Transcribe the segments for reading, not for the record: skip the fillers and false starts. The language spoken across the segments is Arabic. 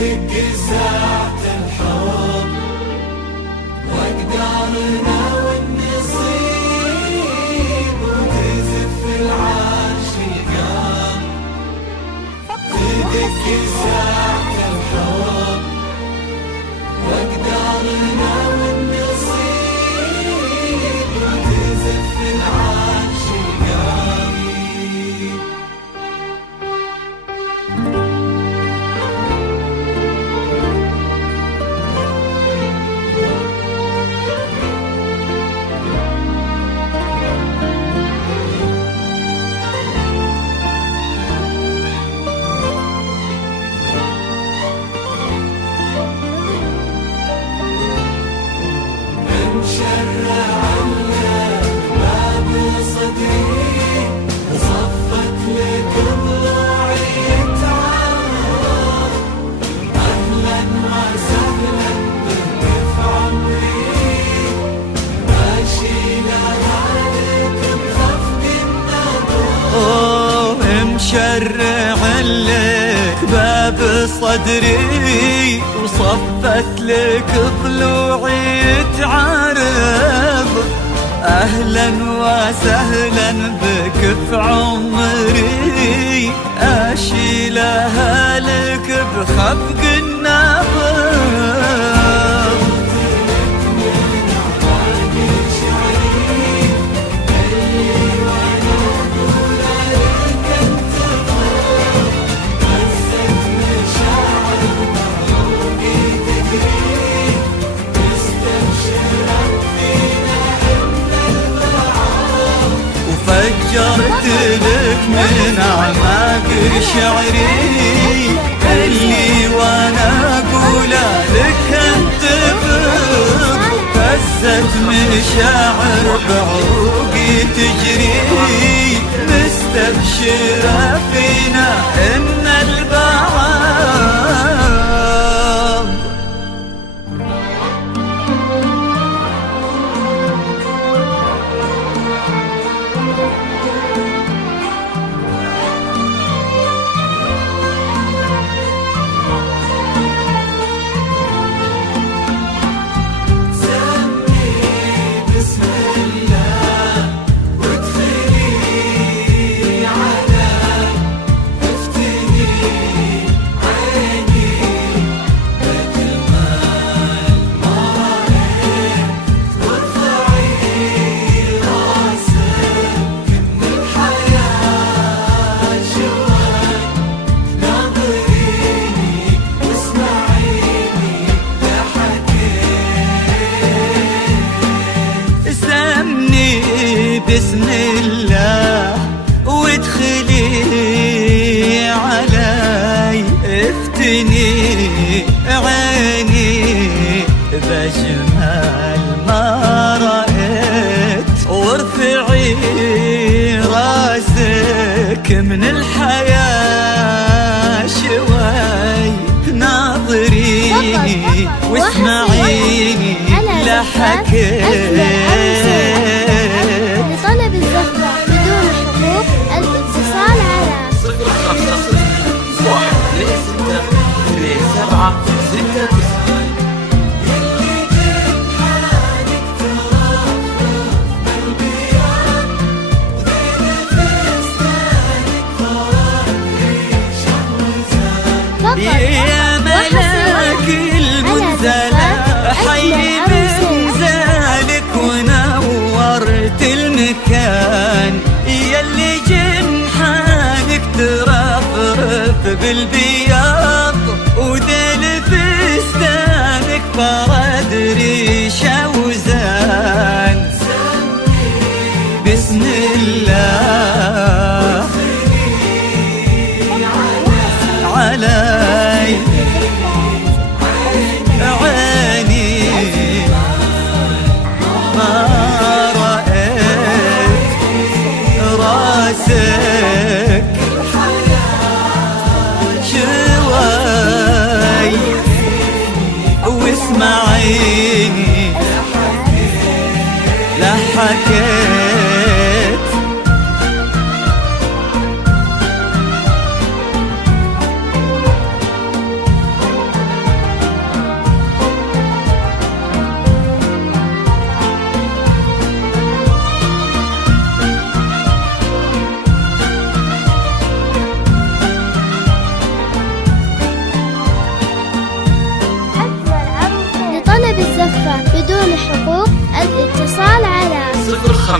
تدق ساعة الحب وأقدارنا والنصيب وتزف العرش القام. تدق ساعة الحب وأقدارنا والنصيب وتزف العرش القام. مشرع باب صدري صفت لك ضلوعي تعال. أهلا وسهلا بك في عمري ماشي لهالك بخفق النظر. مشرع لك باب صدري وصفت لك ضلوعي تعارض. أهلا وسهلا بك في عمري أشيلها لك بخفق النظر. فجرت لك من أعماق شعري اللي وانا اقوله لك انت بغ. فزت مشاعر بعروقي تجري مستبشرة فينا ان البعض. بسم الله وادخلي علي افتني عيني بجمال ما رأيت. وارفعي راسك من الحياة شوي ناظريني واسمعيني لا حكيت. لطلب الزهرة بدون حقوق الاتصال على 055 1 2 6 3 7 6 0501262769.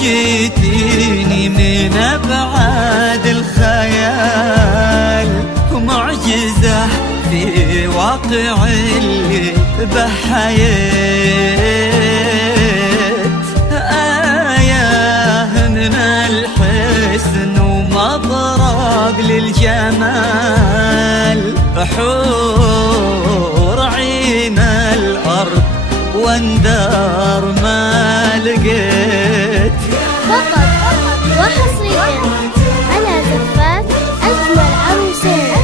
جيتيني من أبعاد الخيال ومعجزة في واقع اللي بحياة، آية من الحسن ومضرب للجمال، حور عين الأرض واندار ما لقيت. فقط وحصريا على زفات أجمل عروسين.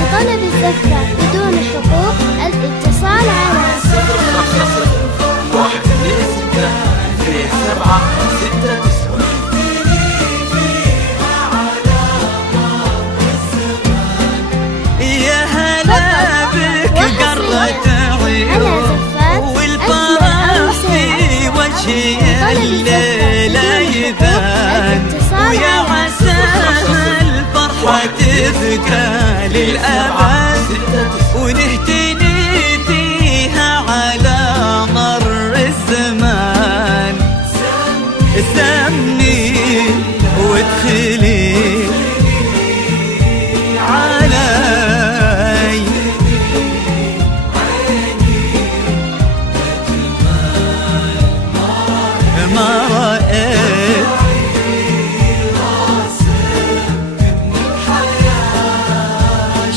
لطلب الزفة بدون حقوق الاتصال على 0501262769. يا هلا بك قرت عيون والفرح في وجهي الليلة يبان، ويا عسى الفرحة تبقى للأبد ونهتني فيها على مر الزمان. سمي وادخلي علي ما رأيت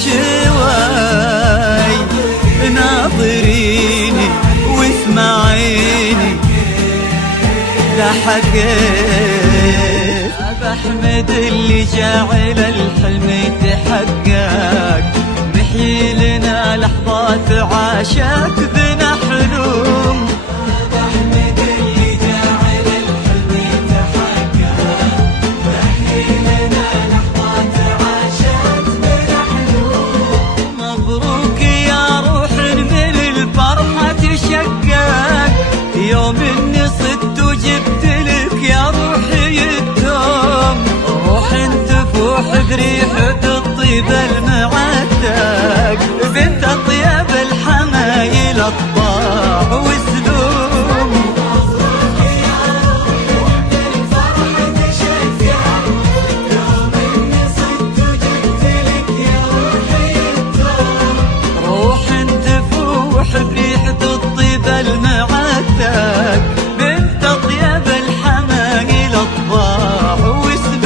شوي، ناظريني واسمعيني لحقيت. بحمد اللي جعل الحلم يتحقق، محيي لنا لحظات عاشت بنا حلوم. بحمد اللي جعل الحلم يتحقق، محيي لنا لحظات عاشت بنا حلوم. مبروك يا روح من الفرحة تشقق، يوم اني صدت وجبت لك يا روحي الدوم. روح تفوح بريحة الطيب المعتق، بنت اطيب الحمايل اطباع وسلوم. روح تفوح بريحة الطيب المعتق، بنت اطيب الحمايل اطباع وسلوم.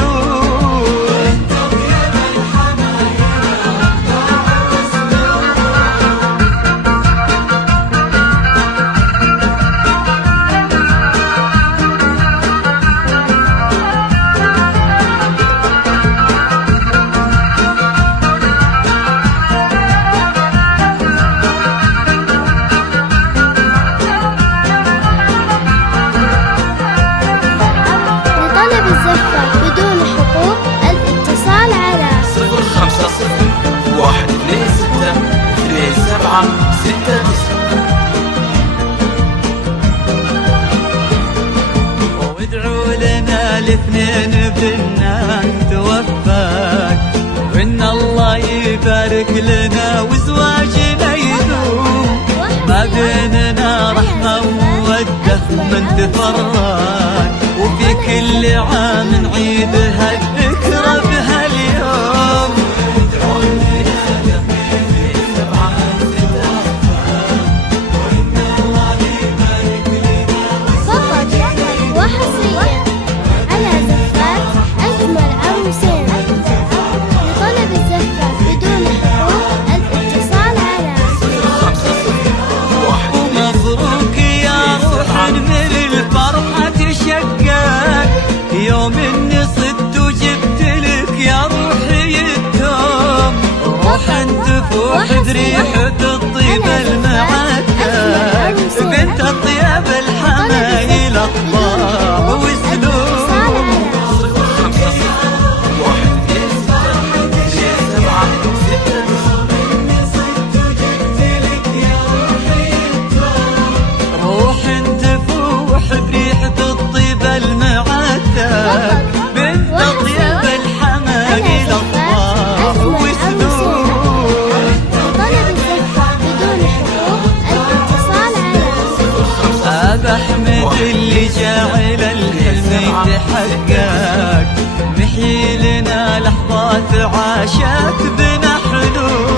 لطلب الزفة بدون حقوق الاتصال على 0501262769. وادعوا لنا الاثنين بنا نتوفق، وان الله يبارك لنا وزواجنا يدوم. ما بيننا رحمة ومودة من تفرق، وفي كل عام نعيد هالذكرى بهاليوم. فقط وحصريا على زفات أجمل عروسين. لطلب الزفة بدون حقوق الاتصال على 0501262769. ومبروك يا روح من الفرحة تشقق، يتحقق، محيي لنا لحظات عاشت بنا حلول.